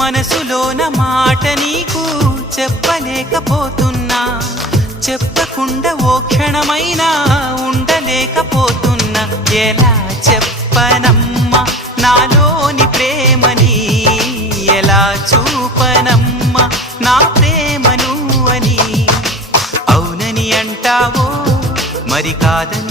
మనసులోన మాట నీకు చెప్పలేకపోతున్నా, చెప్పకుండా ఓ క్షణమైనా ఉండలేకపోతున్నా. ఎలా చెప్పనమ్మా నాలోని ప్రేమని, ఎలా చూపనమ్మా నా ప్రేమను అని. అవునని అంటావో మరి కాదని